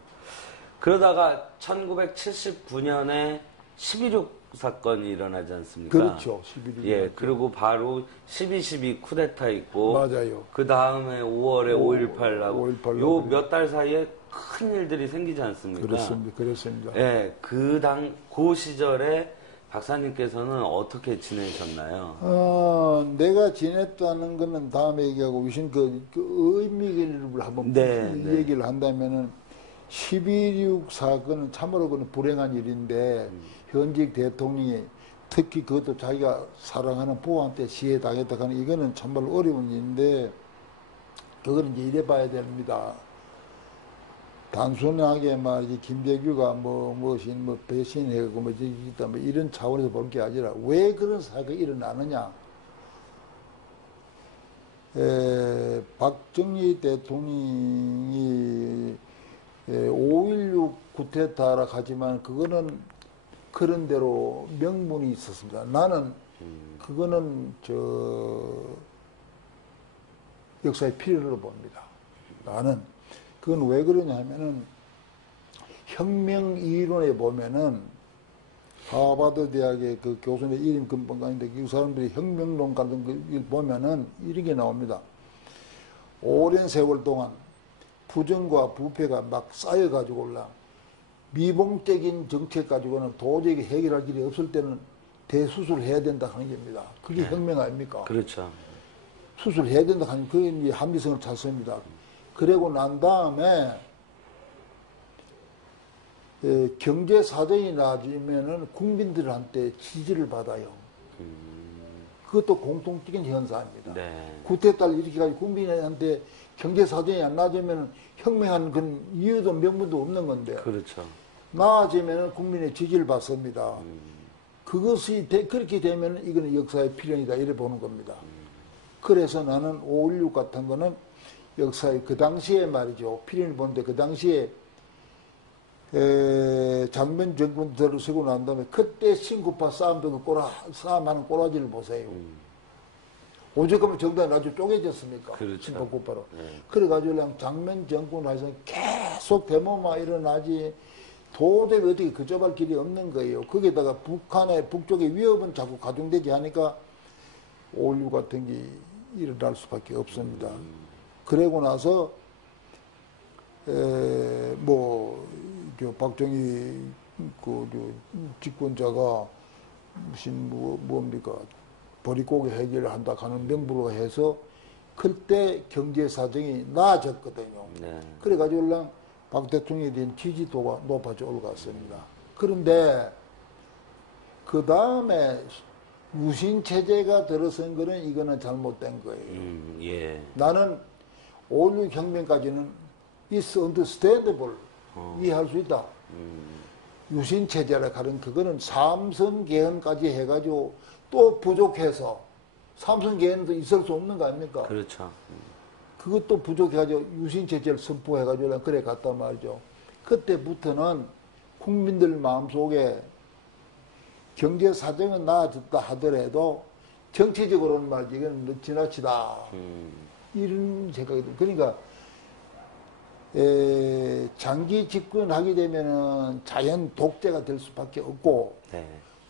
그러다가 1979년에 12.6 사건이 일어나지 않습니까? 그렇죠. 11일. 예, 그리고 바로 12.12 쿠데타 있고. 맞아요. 그 다음에 5월에 5.18하고. 5.18 요 몇 달 사이에 큰 일들이 생기지 않습니까? 그렇습니다. 예, 그 시절에 박사님께서는 어떻게 지내셨나요? 내가 지냈다는 거는 다음에 얘기하고, 우선 그 의미를 한번 네, 얘기를 한다면은, 12.6 사건은 참으로 그는 불행한 일인데, 현직 대통령이 특히 그것도 자기가 사랑하는 부하한테 시해당했다 하는 이거는 정말 어려운 일인데, 그거는 이제 이래 봐야 됩니다. 단순하게 말이지 김대규가 뭐 배신해가고 뭐 이런 차원에서 볼 게 아니라 왜 그런 사건이 일어나느냐. 박정희 대통령이 5.16 쿠데타라 하지만 그거는 그런 대로 명분이 있었습니다. 나는 그거는 역사의 필요로 봅니다. 나는 그건 왜 그러냐 하면은 혁명 이론에 보면은 하버드 대학의 그 교수의 이름 근본가인데 그 사람들이 혁명론 같은 걸 보면은 이런 게 나옵니다. 오랜 세월 동안 부정과 부패가 막 쌓여가지고 올라 미봉적인 정책 가지고는 도저히 해결할 일이 없을 때는 대수술을 해야 된다 하는 겁니다. 그게 네. 혁명 아닙니까? 그렇죠. 수술해야 된다 하는 그게 합리성을 찾습니다. 그러고 난 다음에 경제 사정이 나아지면은 국민들한테 지지를 받아요. 그것도 공통적인 현상입니다. 네. 쿠데타를 일으켜가지고 국민한테 경제 사정이 안 나아지면 혁명한 그런 이유도 명분도 없는 건데. 그렇죠. 나아지면은 국민의 지지를 받습니다. 그것이 그렇게 되면 이거는 역사의 필연이다 이래 보는 겁니다. 그래서 나는 5.16 같은 거는 역사의 그 당시에 말이죠. 필연을 보는데 그 당시에 장면 정권들을 쓰고 난 다음에 그때 신구파 싸움하는 꼬라지를 보세요. 오죽하면 정당이 아주 쪼개졌습니까? 그렇죠. 신구파로. 네. 그래가지고 장면 정권을 해서 계속 데모만 일어나지 도저히 어떻게 그좁할 길이 없는 거예요. 거기에다가 북쪽의 위협은 자꾸 가중되지 하니까 5.16 같은 게 일어날 수밖에 없습니다. 그러고 나서 박정희 집권자가 무슨 뭡니까 보릿고개 해결을 한다 하는 명부로 해서 그때 경제 사정이 나아졌거든요. 네. 그래가지고 박 대통령에 대한 지지도가 높아져 올라갔습니다. 그런데 그 다음에 유신 체제가 들어선 거는 이거는 잘못된 거예요. 예. 나는 5.16 혁명까지는 is understandable. 이해할 수 있다. 유신 체제라 하는 그거는 삼선 개헌까지 해가지고 또 부족해서 삼선 개헌도 있을 수 없는 거 아닙니까? 그렇죠. 그것도 부족해가지고 유신 체제를 선포해가지고 그래 갔단 말이죠. 그때부터는 국민들 마음속에 경제 사정은 나아졌다 하더라도 정치적으로는 말이지 이건 지나치다. 이런 생각이 듭니다. 그러니까 장기 집권하게 되면은 자연 독재가 될 수밖에 없고 네.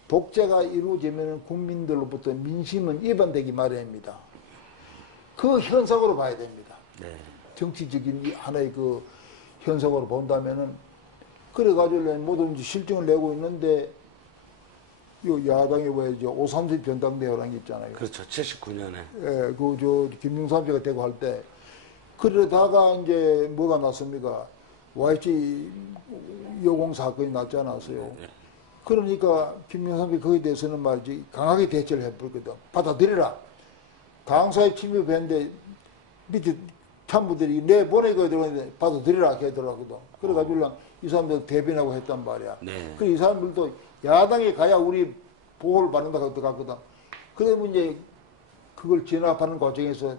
독재가 이루어지면은 국민들로부터 민심은 이반되기 마련입니다. 그 현상으로 봐야 됩니다. 네. 정치적인 하나의 그 현상으로 본다면은 그래가지고 뭐든지 실정을 내고 있는데 요 야당에 왜 이제 5.30 전당대회라는 게 있잖아요. 그렇죠. 79년에. 예, 김영삼 씨가 되고 할 때 그러다가 이제 뭐가 났습니까? YG 여공 사건이 났지 않았어요. 네. 그러니까 김영삼 씨 거기에 대해서는 말이지 강하게 대처를 해버리거든. 받아들여라. 당사에 침입했는데 밑에 참부들이 내보내고 들어갔는데 받아들여라 하더라거든. 그래가지고 이 사람들 대변하고 했단 말이야. 네. 그래 이 사람들도 야당에 가야 우리 보호를 받는다고 들어갔거든. 그러면 이제 그걸 진압하는 과정에서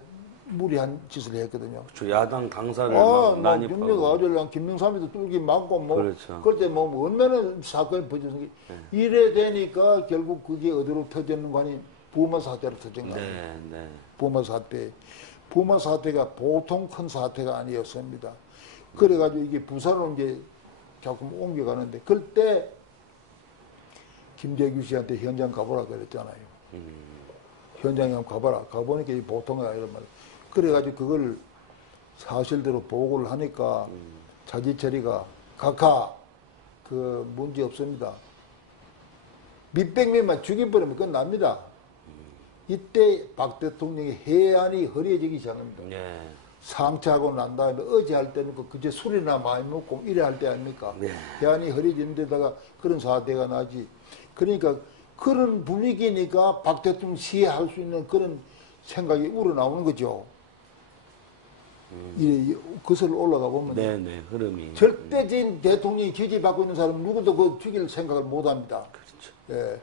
무리한 짓을 했거든요. 그 야당 강사를 막 난입하고. 김명가 아들랑 김명삼이도 뚫기 맞고 뭐 그렇죠. 그때 뭐 얼마나 사건이 벌어졌는 게 이래 되니까 결국 그게 어디로 터졌는 거 아니 부마 사태로 터진 거예요. 네, 네. 부마 사태. 부마 사태가 보통 큰 사태가 아니었습니다. 그래가지고 이게 부산으로 이제 자꾸 옮겨가는데 그때 김재규 씨한테 현장 가보라 그랬잖아요. 현장에 한번 가봐라. 가보니까 이 보통이 아니란 말이에요. 그래가지고 그걸 사실대로 보고를 하니까 자기 처리가 각하 그 문제 없습니다. 몇백 명만 죽여버리면 끝납니다. 이때 박 대통령이 해안이 허리해지기 시작합니다. 네. 상처하고 난 다음에 어제 할 때는 그제 술이나 많이 먹고 이래 할 때 아닙니까? 네. 해안이 허리지는 데다가 그런 사태가 나지. 그러니까 그런 분위기니까 박 대통령 시해할 수 있는 그런 생각이 우러나오는 거죠. 이 거슬러 올라가 보면 네네, 흐름이. 절대적인 대통령이 지지받고 있는 사람 누구도 그 죽일 생각을 못 합니다. 그렇죠. 예.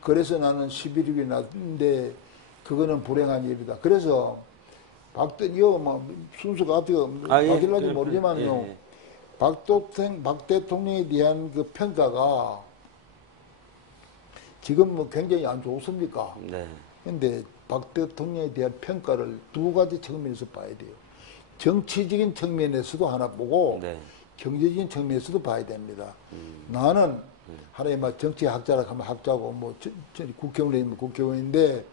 그래서 나는 11.6이 났는데 그거는 불행한 일이다. 그래서 이거 뭐 순서가 어떻게 바뀔는지 모르지만요. 예. 박 대통령에 대한 그 평가가 지금 뭐 굉장히 안 좋습니까? 네. 근데 박 대통령에 대한 평가를 두 가지 측면에서 봐야 돼요. 정치적인 측면에서도 하나 보고 네. 경제적인 측면에서도 봐야 됩니다. 나는 하나의 막 정치학자라 하면 학자고 뭐 국회의원이면 국회의원인데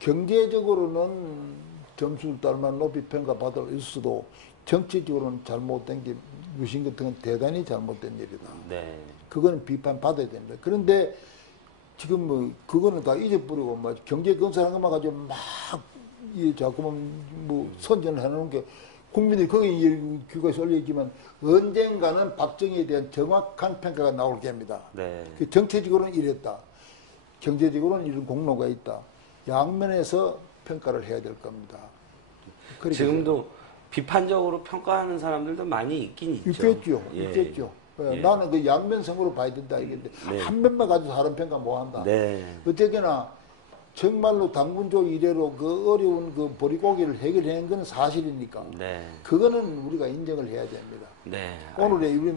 경제적으로는 점수를 따르면 높이 평가받을 수도 정치적으로는 잘못된 게 유신 같은 건 대단히 잘못된 일이다. 네. 그거는 비판받아야 됩니다. 그런데 지금 뭐 그거는 다 잊어버리고 막 경제 건설한 것만 가지고 막 자꾸만 뭐 선전을 해놓은 게 국민들이 거기 귀가 쏠려 있지만 언젠가는 박정희에 대한 정확한 평가가 나올 겁니다. 네. 그 정치적으로는 이랬다. 경제적으로는 이런 공로가 있다. 양면에서 평가를 해야 될 겁니다. 지금도 비판적으로 평가하는 사람들도 많이 있긴 있죠. 있겠죠. 예. 있겠죠. 예. 나는 그 양면성으로 봐야 된다 이겠는데 네. 한 면만 가지고 사람 평가 못 한다. 네. 어쨌거나 정말로 당군조 이래로 그 어려운 그 보릿고기를 해결한 건 사실이니까 네. 그거는 우리가 인정을 해야 됩니다. 네. 오늘의 우리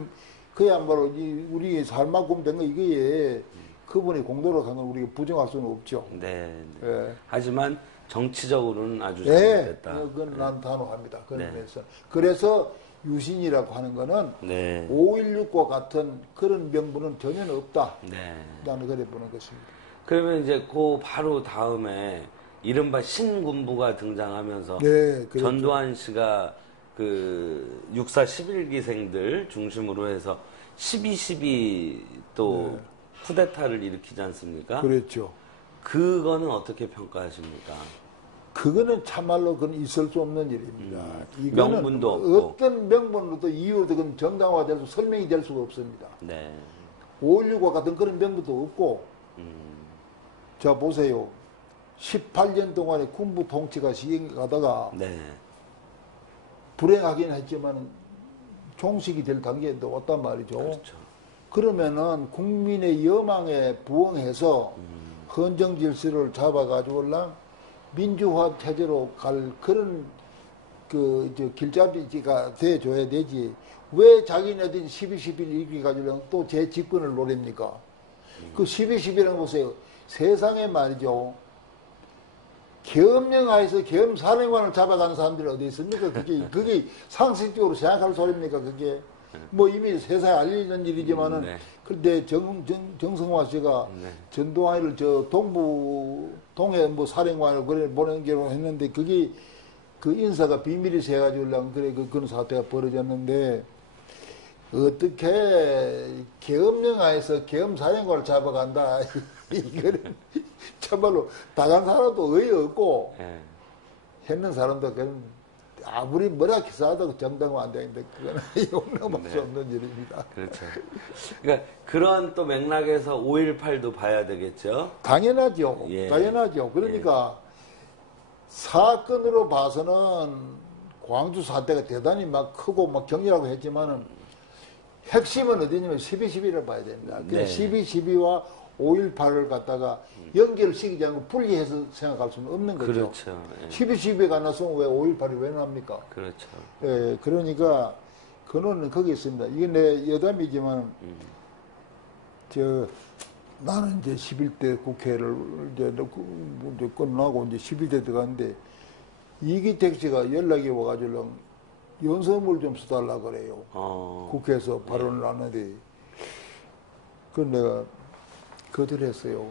그야말로 우리 삶만큼 된 거 이게 그분의 공로로 간 건 우리가 부정할 수는 없죠. 네. 예. 하지만 정치적으로는 아주 네, 잘못됐다. 그건 난 단호합니다. 그런 네. 면에서. 그래서 유신이라고 하는 거는 네. 5.16과 같은 그런 명분은 전혀 없다. 네. 나는 그래 보는 것입니다. 그러면 이제 그 바로 다음에 이른바 신군부가 등장하면서 네, 그렇죠. 전두환 씨가 그 육사 11기생들 중심으로 해서 12.12 또 네. 쿠데타를 일으키지 않습니까? 그렇죠. 그거는 어떻게 평가하십니까? 그거는 참말로 그건 있을 수 없는 일입니다. 이거는 명분도 없고. 어떤 명분으로도 이유로도 그건 정당화될 수, 설명이 될 수가 없습니다. 네. 5.16과 같은 그런 명분도 없고, 자, 보세요. 18년 동안에 군부 통치가 시행하다가 네. 불행하긴 했지만 종식이 될 단계에 왔단 말이죠. 그렇죠. 그러면은 국민의 여망에 부응해서 헌정 질서를 잡아가지고 민주화 체제로 갈 그런 길잡이가 돼줘야 되지. 왜 자기네들이 12.11 일으켜가지고 또 제 집권을 노립니까? 그 12.11이라는 보세요. 세상에 말이죠. 계엄령하에서 계엄사령관을 잡아가는 사람들이 어디 있습니까? 그게 상식적으로 생각할 소리입니까? 그게. 뭐 이미 세상에 알려진 일이지만은, 네. 근데 정성화 씨가 네. 전두환을 동해 뭐 사령관을 그래 보내기로 했는데, 그게 그 인사가 비밀이 새가지고 그래 그런 사태가 벌어졌는데, 어떻게 계엄령하에서 계엄사령관을 잡아간다. 이거는 참말로 다간 사람도 어이없고 네. 했는 사람도 그냥 아무리 뭐라 기사하다고 정당화 안 되는데 그거는 용납할 수 없는 일입니다. 그렇죠. 그러니까 그런 또 맥락에서 5.18도 봐야 되겠죠. 당연하죠. 예. 당연하죠. 그러니까 사건으로 봐서는 광주 사태가 대단히 막 크고 막 격렬하고 했지만은 핵심은 어디냐면 12.12를 봐야 됩니다. 네. 12.12와 5.18을 갖다가 연결시키지 않고 분리해서 생각할 수는 없는 거죠. 그렇죠. 예. 12.12가 안 났으면 왜 5.18이 왜 납니까? 그렇죠. 예, 그러니까 근원은 거기 있습니다. 이게 내 여담이지만 나는 이제 11대 국회를 이제 끝나고 이제 11대 들어갔는데 이기택 씨가 연락이 와가지고 연설문을 좀 써달라 그래요. 국회에서 발언을 하는데 그건 내가 거절했어요.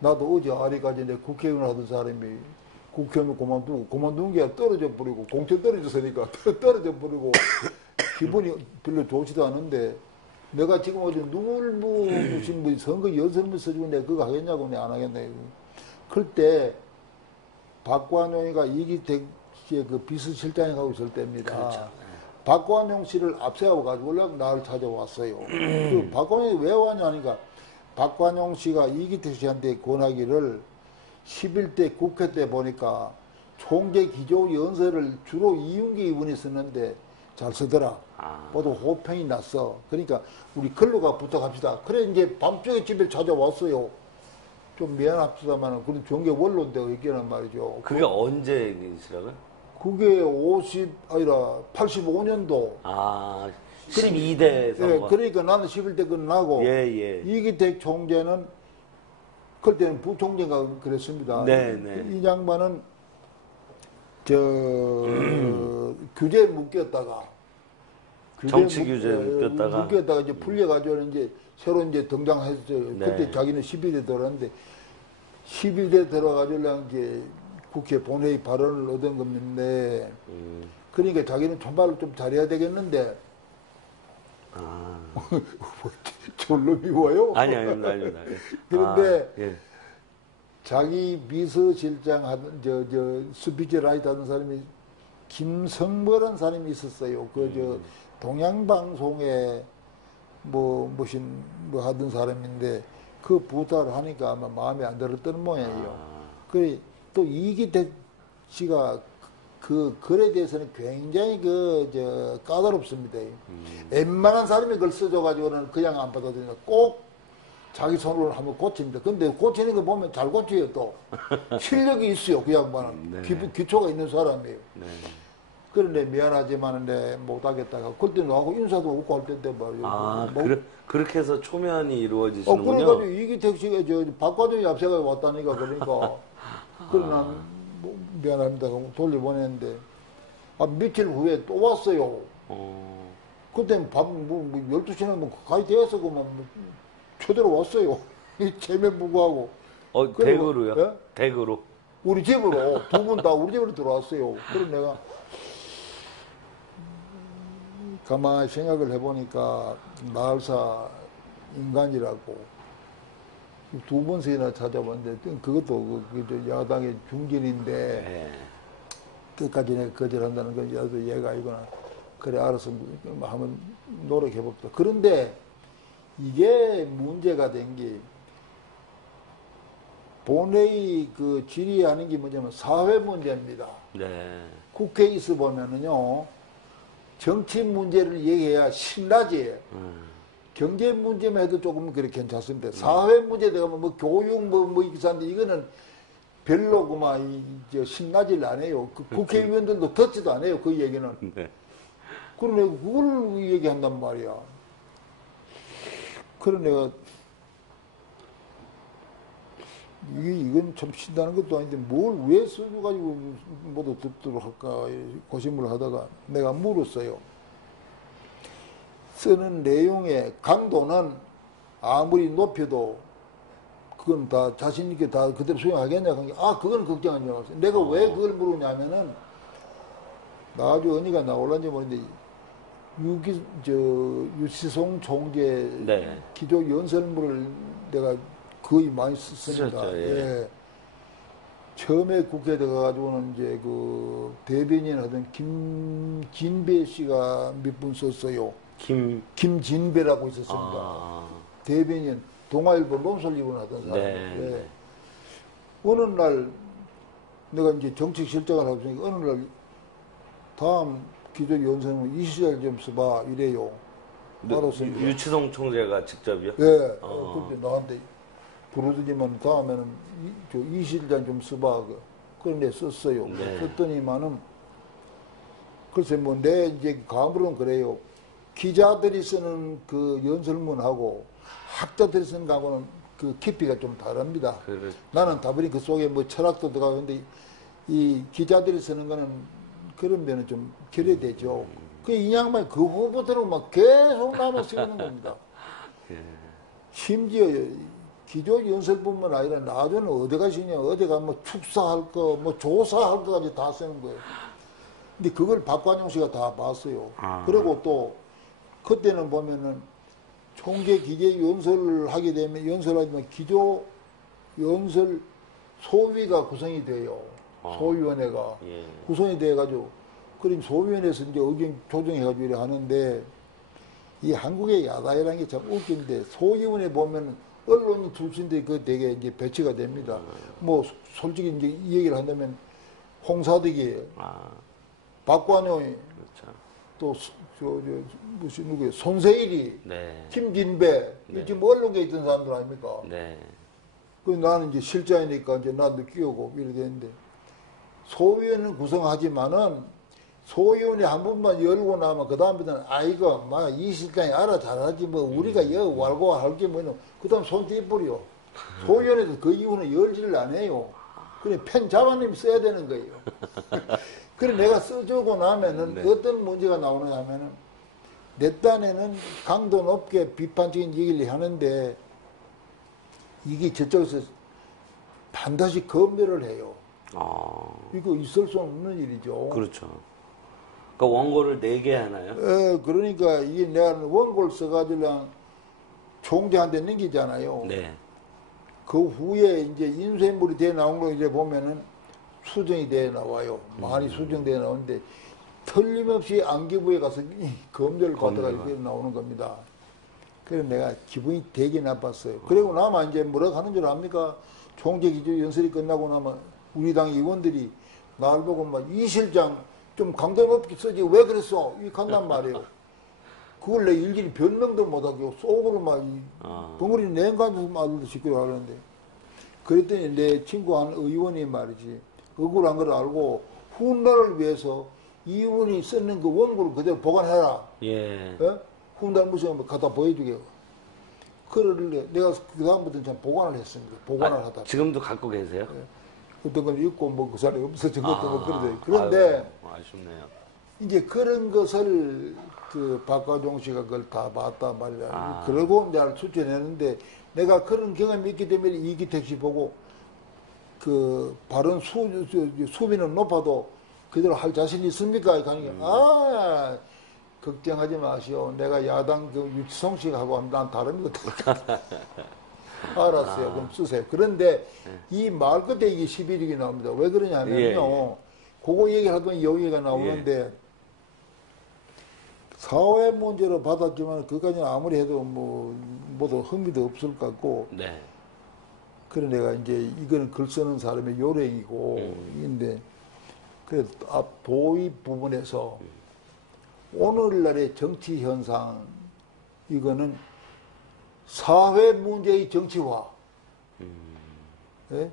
나도 어제 아리까지 내 국회의원 하던 사람이 국회의원 그만둔 게 떨어져 버리고 공천 떨어졌으니까 떨어져 버리고 기분이 별로 좋지도 않은데 내가 지금 어제 누굴 무슨 뭐 선거 연설문 써주고 내가 그거 하겠냐고 내가 안 하겠네. 그때 박관용이가 이기택 씨의 그 비서실장에 가고 있을 때입니다. 그렇죠. 박관용 씨를 앞세워 가지고 나를 찾아왔어요. 그 박관용이 왜 왔냐니까 박관용 씨가 이기택 씨한테 권하기를 11대 국회 때 보니까 총재 기조 연설을 주로 이윤기 의원이 썼는데 잘 쓰더라. 모두 호평이 났어. 그러니까 우리 글로가 부탁합시다. 그래 이제 밤중에 집에 찾아왔어요. 좀 미안합니다만 그런 종교 원론대가 있기는 말이죠. 그게 언제 얘기시라고요? 그게 85년도. 12대 선거. 예, 그러니까 나는 11대 끝나고 이기택 총재는 그때는 부총재가 그랬습니다. 이 양반은 규제에 묶였다가 정치 규제에 묶였다가 이제 풀려가지고 이제 새로 이제 등장했어요. 그때 자기는 12대 들어갔는데 12대 들어가지고 이제 국회 본회의 발언을 얻은 건데 그러니까 자기는 정말로 좀 잘해야 되겠는데 졸로 미워요? 아닙니다. 그런데 자기 비서실장 하던 스피치 라이터 하던 사람이 김성모라는 사람이 있었어요. 동양방송에 무슨 하던 사람인데 그 부탁을 하니까 아마 마음에 안 들었던 모양이에요. 그래 또 이기택 씨가 그 글에 대해서는 굉장히 까다롭습니다. 웬만한 사람이 그걸 써줘가지고는 그냥 안 받아들이니까 꼭 자기 손으로 한번 고칩니다. 근데 고치는 거 보면 잘 고쳐요, 또. 실력이 있어요, 그 양반은. 기초가 있는 사람이에요. 그런데 미안하지만 못하겠다가 그때 나하고 인사도 없고 할 때인데 말이에요. 그렇게 해서 초면이 이루어지시는군요. 그래가지고 이기택 씨가 박관종이 앞세가 왔다니까 그러니까 그래 난 미안합니다 하고 돌려보냈는데 며칠 후에 또 왔어요. 그때는 12시나 가야 되어서 초대로 왔어요. 체면 부구하고. 댁으로요? 예? 댁으로? 우리 집으로 두 분 다 우리 집으로 들어왔어요. 그럼 내가 가만히 생각을 해보니까 나을사 인간이라고 두 번씩이나 찾아봤는데 그것도 야당의 중진인데 끝까지 내가 거절한다는 건 야도 얘가 아니구나. 그래 알아서 한번 노력해봅시다. 그런데 이게 문제가 된 게 본회의 질의하는 게 뭐냐면 사회 문제입니다. 국회에 있어 보면은요 정치 문제를 얘기해야 신나지. 경제 문제만 해도 조금 그렇게 괜찮습니다. 사회 문제 되면 교육 이기사인데 이거는 별로 신나질 않아요. 국회의원들도 듣지도 않아요. 그 얘기는. 그럼 내가 그걸 얘기한단 말이야. 그래 내가 이건 참 신다는 것도 아닌데 뭘 왜 써가지고 모두 듣도록 할까 고심을 하다가 내가 물었어요. 쓰는 내용의 강도는 아무리 높여도 그건 다 자신있게 다 그대로 수용하겠냐. 그건 걱정하지 마세요. 내가 왜 그걸 물었냐면은 나중에 언니가 나올란지 모르는데 유시송 총재 기조 연설문을 내가 거의 많이 썼습니다. 처음에 국회에 들어가가지고는 이제 대변인 하던 김진배 씨가 몇 분 썼어요. 김진배라고 있었습니다. 대변인 동아일보 논설위원 하던 사람. 어느 날 내가 이제 정책실장을 하고 있으니까 어느 날 다음 기조 연설문 이 시절 좀 써봐 이래요. 알았어요. 유치동 총재가 직접이요? 예. 근데 나한테 부르더니만 다음에는 이 실장 좀 써봐. 그런데 썼어요. 네. 썼더니만은 글쎄 뭐 내 이제 감으로는 그래요. 기자들이 쓰는 그 연설문하고 학자들이 쓰는 거하고는 그 깊이가 좀 다릅니다. 그렇죠. 나는 다분히 그 속에 뭐 철학도 들어가고 근데 이 기자들이 쓰는 거는 그런 면은 좀 결여되죠. 그 인양만 그 후보들은 막 계속 남아 쓰는 겁니다. 예. 심지어 기존 연설뿐만 아니라 나중에는 어디 가시냐, 어디 가면 뭐 축사할 거, 뭐 조사할 거까지 다 쓰는 거예요. 근데 그걸 박관용 씨가 다 봤어요. 그리고 또 그때는 보면은 총재 기재 연설을 하게 되면 기조 연설 소위가 구성이 돼요. 소위원회가 예. 구성이 돼가지고 그럼 소위원회에서 이제 의견 조정해가지고 이렇게 하는데 이 한국의 야당이라는 게 참 웃긴데 소위원회 보면 언론인 출신들이 그 되게 이제 배치가 됩니다. 뭐 솔직히 이제 이 얘기를 한다면 홍사덕이 박관용이 그렇죠. 또 무슨 누구예요? 손세일이 네. 김진배 네. 지금 언론계에 있던 사람들 아닙니까? 네. 그 나는 이제 실장이니까 이제 나도 끼우고 이렇게 되는데 소위원회는 구성하지만은 소위원회 한 번만 열고 나면 그 다음부터는 아이고 막 이 실장이 알아 잘하지 뭐 우리가 여 wal고 할게 뭐는 그 다음 손 떼버려. 소위원회도 그 이후는 열지를 안 해요. 그래 펜 잡아내면 써야 되는 거예요. 그래 내가 써주고 나면은 네. 어떤 문제가 나오느냐 하면은 내 딴에는 강도 높게 비판적인 얘기를 하는데 이게 저쪽에서 반드시 검열을 해요. 이거 있을 수 없는 일이죠. 그렇죠. 그러니까 원고를 4개 하나요? 그러니까 이게 내가 원고를 써가지고 총재한테 넘기잖아요. 네. 그 후에 이제 인쇄물이 돼 나온 거 이제 보면은 수정이 돼 나와요. 많이 수정돼 나오는데 틀림없이 안기부에 가서 검열을 받아가 이렇게 나오는 겁니다. 그래서 내가 기분이 되게 나빴어요. 그리고 나면 이제 뭐라고 하는 줄 압니까? 총재 기조 연설이 끝나고 나면 우리 당 의원들이 날 보고 막 이 실장 좀 강도 높게 쓰지 왜 그랬어? 이렇게 한단 말이에요. 그걸 내 일일이 변명도 못하고 속으로 막 벙어리 냉간에서 말도 시끄러 하는데 그랬더니 내 친구 한 의원이 말이지 억울한 걸 알고 훗날을 위해서 이분이 쓰는 그 원고를 그대로 보관해라. 예. 훗날 무슨 갖다 보여주게. 그러길래 내가 그 다음부터는 참 보관을 했습니다. 보관을 하다. 지금도 갖고 계세요? 어떤 건 있고 뭐 그 사람이 없어진 것도 뭐 그러대. 그런데 아쉽네요. 이제 그런 것을 그 박가종 씨가 그걸 다 봤단 말이야. 그러고 내가 추천했는데 내가 그런 경험이 있기 때문에 이기택 씨 보고 그 발언 수비는 높아도 그대로 할 자신이 있습니까? 하니까 걱정하지 마시오. 내가 야당 그 유치성 씨하고 난 다릅니다. 알았어요. 그럼 쓰세요. 그런데 이 말 끝에 이게 11일이 나옵니다. 왜 그러냐면요. 그거 얘기하더니 여기가 나오는데 사회 문제로 받았지만 그까지는 아무리 해도 뭐 모두 흥미도 없을 것 같고. 네. 그래 내가 이제 이거는 글 쓰는 사람의 요령이고 인데 그래 앞 도입 부분에서 오늘날의 정치 현상 이거는 사회 문제의 정치화. 예?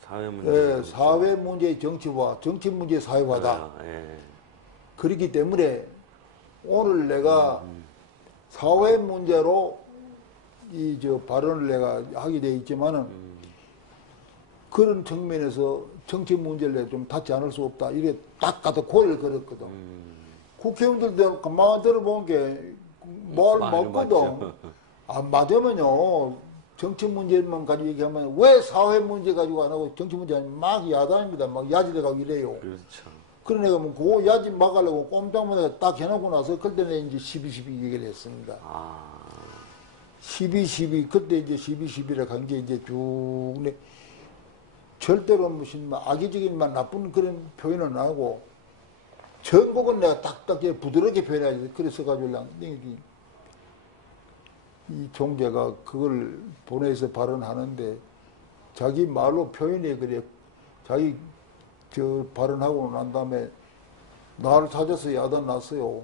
사회 문제. 사회 문제의 정치화, 정치 문제의 사회화다. 그렇기 때문에 오늘 내가 사회 문제로 이 발언을 내가 하게 돼 있지만은 그런 측면에서 정치 문제를 내가 좀 닿지 않을 수 없다. 이래 딱 가서 고리를 걸었거든. 국회의원들도 가만 들어본 게 말 맞거든. 안 맞으면요. 정치 문제만 가지고 얘기하면 왜 사회 문제 가지고 안 하고 정치 문제 아니면 막 야단입니다. 막 야지돼 가고 이래요. 그렇죠. 그런 애가 뭐 그거 야지 막으려고 꼼짝마다 딱 해놓고 나서 그때는 이제 12.12 얘기를 했습니다. 12.12 그때 이제 12.12라 간 게 이제 쭉 근데 절대로 무슨 악의적인 나쁜 그런 표현은 안 하고 전국은 내가 딱딱 부드럽게 표현해야지. 그래서 가지고 이 총재가 그걸 보내서 발언하는데 자기 말로 표현해 그래. 자기 발언하고 난 다음에 나를 찾아서 야단 났어요.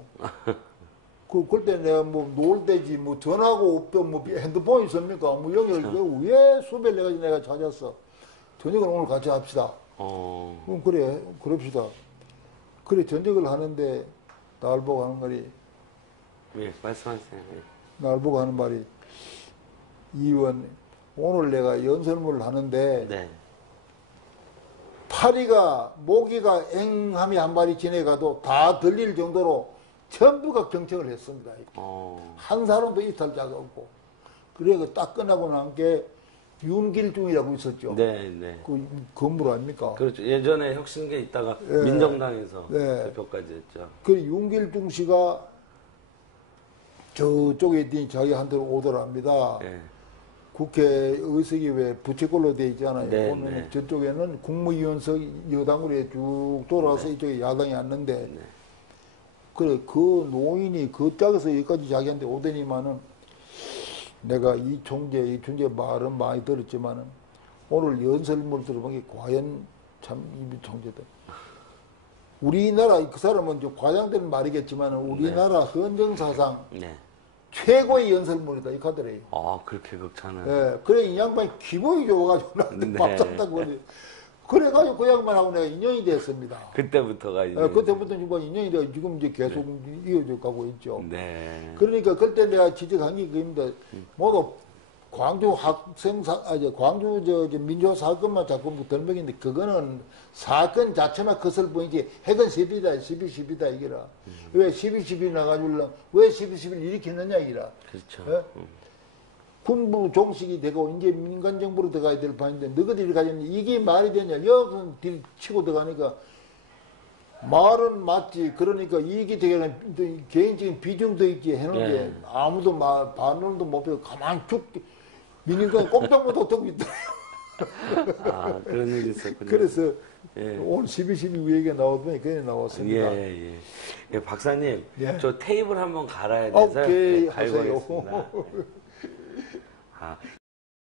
그때 내가 뭐 놀 때지, 뭐 전화고 없던 뭐 핸드폰 있습니까? 뭐 영역을 왜 수배를 해가지고 내가 찾았어. 저녁을 오늘 같이 합시다. 그럼 그래, 그럽시다. 그래, 저녁을 하는데, 날 보고 하는 말이, 예, 말씀하세요. 예. 날 보고 하는 말이, 이 의원, 오늘 내가 연설문을 하는데, 네. 파리가, 모기가 앵함이 한 마리 지내가도 다 들릴 정도로 전부가 경청을 했습니다. 한 사람도 이탈 자가 없고. 그래, 딱 끝나고 난 게 윤길중이라고 있었죠. 네, 네. 그 건물 아닙니까? 그렇죠. 예전에 혁신계 있다가 예. 민정당에서 네. 대표까지 했죠. 그 윤길중 씨가 저쪽에 있더니 자기한테 오더랍니다. 예. 국회 의석이 왜 부채꼴로 돼 있잖아요. 네, 보면 네. 저쪽에는 국무위원석 여당으로 쭉 돌아와서 네. 이쪽에 야당이 왔는데 네. 그래 그 노인이 그 짝에서 여기까지 자기한테 오더니만은 내가 이 총재 말은 많이 들었지만은 오늘 연설문을 들어보니 과연 참 이 총재다. 우리나라 그 사람은 좀 과장된 말이겠지만은 우리나라 헌정사상 네. 최고의 연설문이다 이 카더래요. 아, 그렇게 극찬을. 예, 그래 이 양반이 기분이 좋아가지고 나한테 네. 밥 샀다고 그래. 그래가지고 그 양반하고 내가 인연이 됐습니다. 그때부터가 이제. 예, 그때부터 지금 인연이 돼서 지금 이제 계속 이어져 가고 있죠. 네. 그러니까 그때 내가 지적한 게 그입니다. 모두 광주 광주 저 민주화 사건만 자꾸 덜먹인데 그거는 사건 자체만 컸을 뿐이지 핵은 12다 이기라. 왜 12 나가줄라? 왜 12 일으켰느냐 이기라. 그렇죠. 예? 군부 종식이 되고 이제 민간정부로 들어가야 될 판인데 너희들이 가졌는데 이게 말이 되냐? 여기서 치고 들어가니까 말은 맞지. 그러니까 이익이 되게는 개인적인 비중도 있지 해놓은데 네. 아무도 반론도 못 배우고 가만히 쭉 민주당이 꼼짝못 하고 있더라고요. 아, 그런 일이 있었군요. 그래서 예. 오늘 12 얘기가 나오더니 그게 나왔습니다. 예. 예, 박사님, 예. 저 테이블 한번 갈아야 돼서 오케이, 갈고 하세요. 하겠습니다. 아,